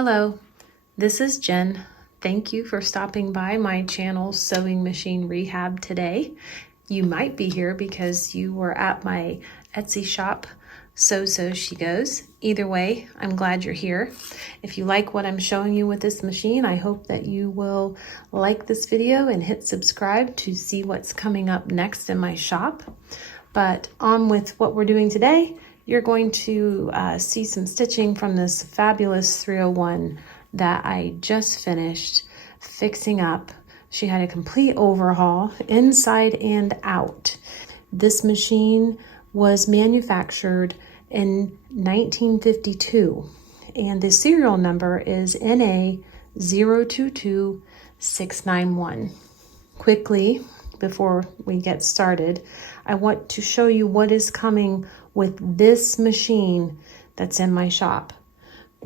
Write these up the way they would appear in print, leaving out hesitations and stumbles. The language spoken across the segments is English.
Hello, this is Jen. Thank you for stopping by my channel, Sewing Machine Rehab, today. You might be here because you were at my Etsy shop, So She Goes. Either way, I'm glad you're here. If you like what I'm showing you with this machine, I hope that you will like this video and hit subscribe to see what's coming up next in my shop. But on with what we're doing today. You're going to see some stitching from this fabulous 301 that I just finished fixing up. She had a complete overhaul inside and out. This machine was manufactured in 1952 and the serial number is NA022691. Quickly, before we get started, I want to show you what is coming with this machine that's in my shop.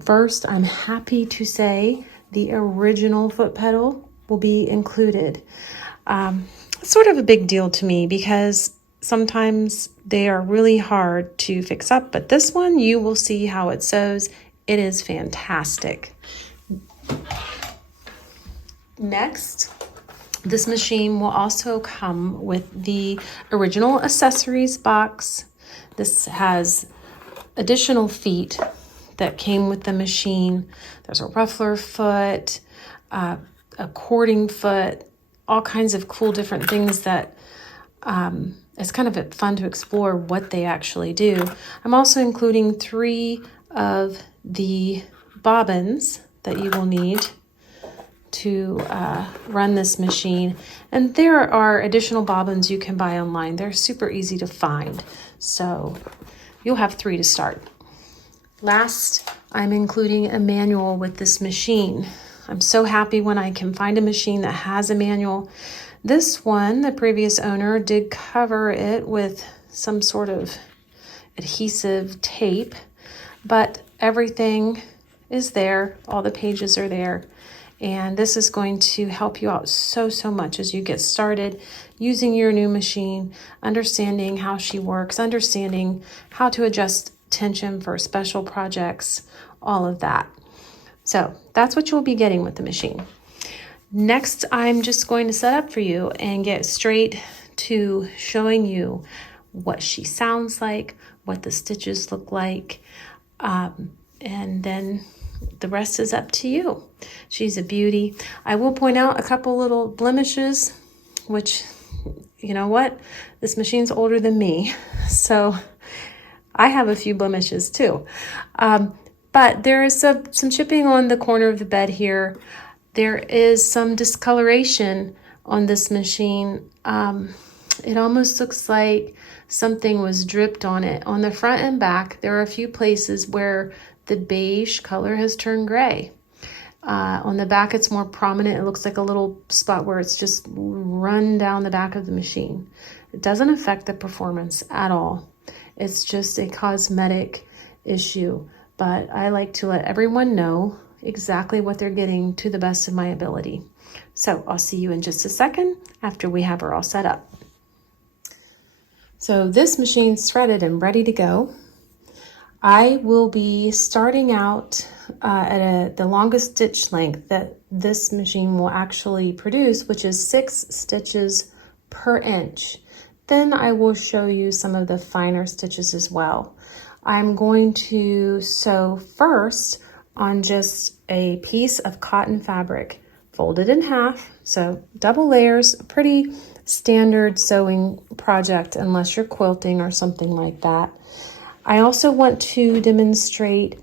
First, I'm happy to say the original foot pedal will be included. It's sort of a big deal to me because sometimes they are really hard to fix up, but this one, you will see how it sews. It is fantastic. Next, this machine will also come with the original accessories box. This has additional feet that came with the machine. There's a ruffler foot, a cording foot, all kinds of cool different things that it's kind of fun to explore what they actually do. I'm also including 3 of the bobbins that you will need to run this machine, and there are additional bobbins you can buy online. They're super easy to find, so you'll have 3 to start. Last, I'm including a manual with this machine. I'm so happy when I can find a machine that has a manual. This one, the previous owner did cover it with some sort of adhesive tape, but everything is there. All the pages are there. And this is going to help you out so much as you get started using your new machine, understanding how she works, understanding how to adjust tension for special projects, all of that. So that's what you'll be getting with the machine. Next, I'm just going to set up for you and get straight to showing you what she sounds like, what the stitches look like, and then the rest is up to you. She's a beauty. I will point out a couple little blemishes, which, you know what? This machine's older than me, so I have a few blemishes too. But there is some chipping on the corner of the bed here. There is some discoloration on this machine. It almost looks like something was dripped on it. On the front and back, there are a few places where the beige color has turned gray. On the back, it's more prominent. It looks like a little spot where it's just run down the back of the machine. It doesn't affect the performance at all. It's just a cosmetic issue, but I like to let everyone know exactly what they're getting to the best of my ability. So I'll see you in just a second after we have her all set up. So this machine's threaded and ready to go. I will be starting out at the longest stitch length that this machine will actually produce, which is 6 stitches per inch. Then I will show you some of the finer stitches as well. I'm going to sew first on just a piece of cotton fabric, folded in half, so double layers, pretty standard sewing project unless you're quilting or something like that. I also want to demonstrate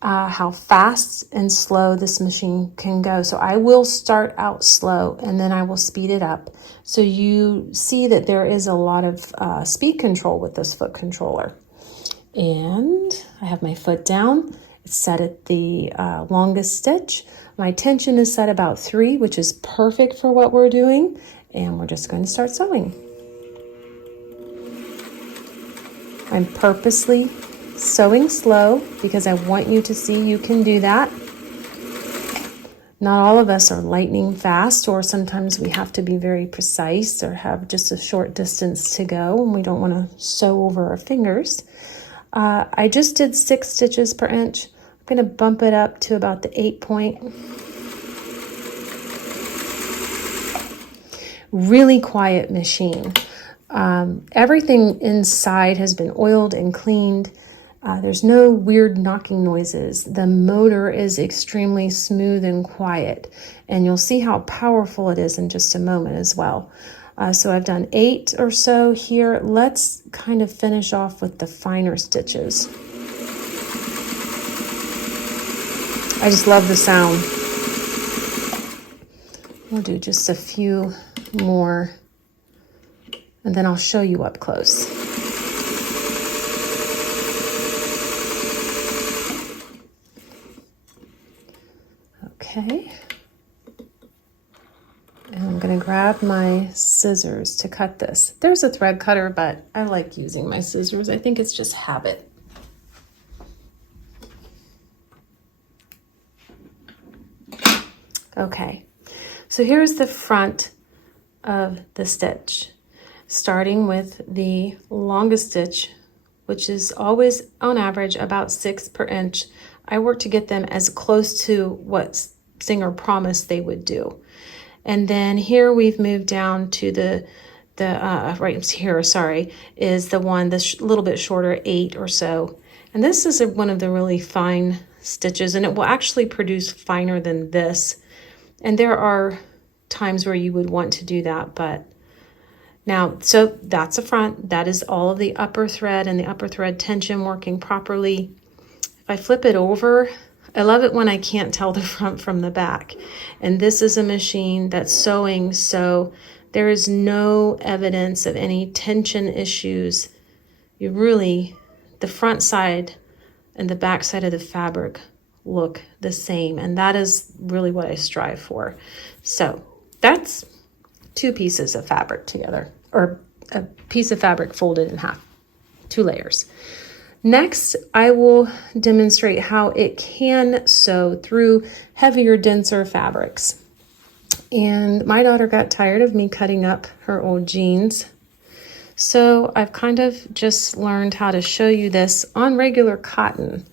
how fast and slow this machine can go. So I will start out slow and then I will speed it up. So you see that there is a lot of speed control with this foot controller. And I have my foot down. It's set at the longest stitch. My tension is set about 3, which is perfect for what we're doing. And we're just going to start sewing. I'm purposely sewing slow because I want you to see you can do that. Not all of us are lightning fast, or sometimes we have to be very precise or have just a short distance to go and we don't want to sew over our fingers. I just did 6 stitches per inch. going to bump it up to about the 8 point. Really quiet machine. Everything inside has been oiled and cleaned. There's no weird knocking noises. The motor is extremely smooth and quiet, and you'll see how powerful it is in just a moment as well. So I've done 8 or so here. Let's kind of finish off with the finer stitches. I just love the sound. We'll do just a few more, and then I'll show you up close. Okay. And I'm going to grab my scissors to cut this. There's a thread cutter, but I like using my scissors. I think it's just habit. Okay, so here's the front of the stitch, starting with the longest stitch, which is always on average about 6 per inch. I work to get them as close to what Singer promised they would do. And then here we've moved down to the right here, sorry, is the one that's a little bit shorter, 8 or so. And this is one of the really fine stitches, and it will actually produce finer than this. And there are times where you would want to do that, but now, so that's the front. That is all of the upper thread and the upper thread tension working properly. If I flip it over, I love it when I can't tell the front from the back. And this is a machine that's sewing, so there is no evidence of any tension issues. You really, the front side and the back side of the fabric look the same, and that is really what I strive for. So that's 2 pieces of fabric together, or a piece of fabric folded in half, 2 layers. Next, I will demonstrate how it can sew through heavier, denser fabrics. And my daughter got tired of me cutting up her old jeans, so I've kind of just learned how to show you this on regular cotton.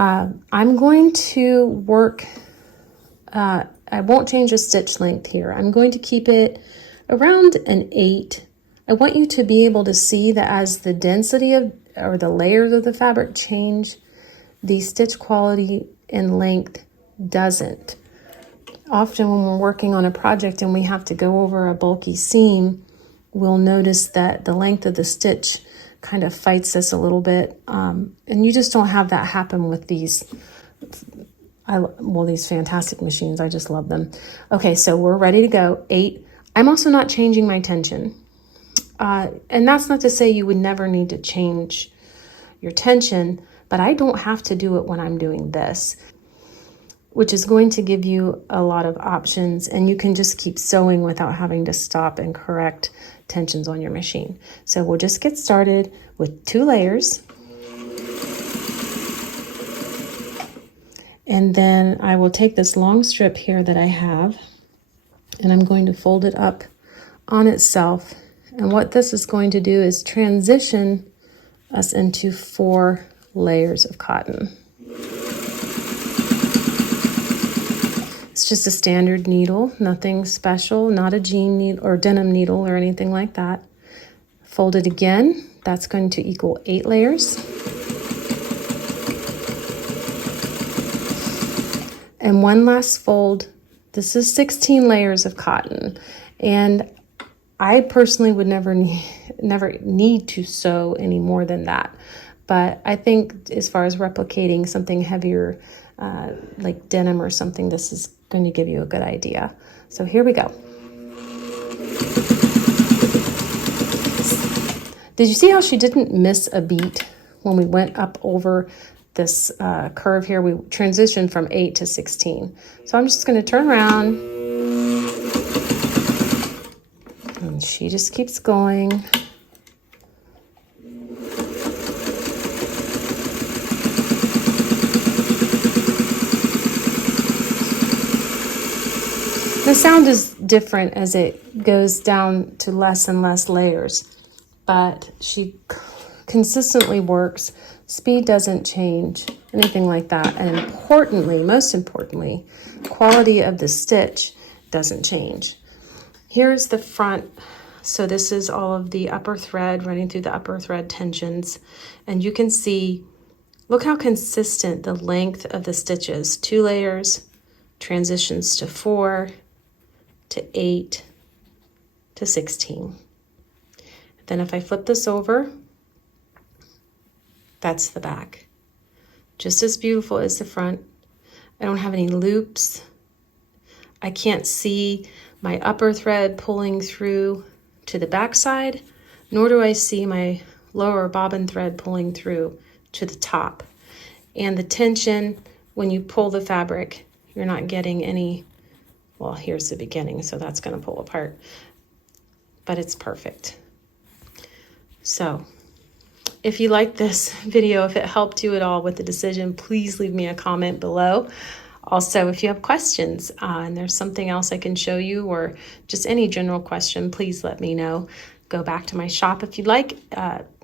I'm going to work, I won't change the stitch length here. I'm going to keep it around an 8. I want you to be able to see that as the density of, or the layers of the fabric change, the stitch quality and length doesn't. Often when we're working on a project and we have to go over a bulky seam, we'll notice that the length of the stitch kind of fights us a little bit, and you just don't have that happen with these these fantastic machines. I just love them. Okay, so we're ready to go. 8. I'm also not changing my tension, and that's not to say you would never need to change your tension, but I don't have to do it when I'm doing this, which is going to give you a lot of options, and you can just keep sewing without having to stop and correct tensions on your machine. So we'll just get started with 2 layers. And then I will take this long strip here that I have, and I'm going to fold it up on itself. And what this is going to do is transition us into 4 layers of cotton. It's just a standard needle, nothing special, not a jean needle or denim needle or anything like that. Fold it again. That's going to equal 8 layers. And one last fold. This is 16 layers of cotton. And I personally would never need to sew any more than that. But I think as far as replicating something heavier, like denim or something, this is going to give you a good idea. So here we go. Did you see how she didn't miss a beat when we went up over this curve here? We transitioned from 8 to 16. So I'm just going to turn around, and she just keeps going. The sound is different as it goes down to less and less layers, but she consistently works. Speed doesn't change. anything like that. And importantly, most importantly, quality of the stitch doesn't change. Here's the front. So this is all of the upper thread running through the upper thread tensions. And you can see, look how consistent the length of the stitches. 2 layers, transitions to 4, to 8, to 16. Then if I flip this over, that's the back. Just as beautiful as the front. I don't have any loops. I can't see my upper thread pulling through to the back side, nor do I see my lower bobbin thread pulling through to the top. And the tension, when you pull the fabric, you're not getting any, well, here's the beginning, so that's going to pull apart, but it's perfect. So if you like this video, if it helped you at all with the decision, please leave me a comment below. Also, if you have questions and there's something else I can show you, or just any general question, please let me know. Go back to my shop if you'd like.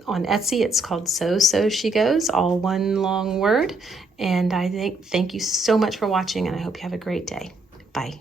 On Etsy, it's called So She Goes, all one long word. And I thank you so much for watching, and I hope you have a great day. Bye.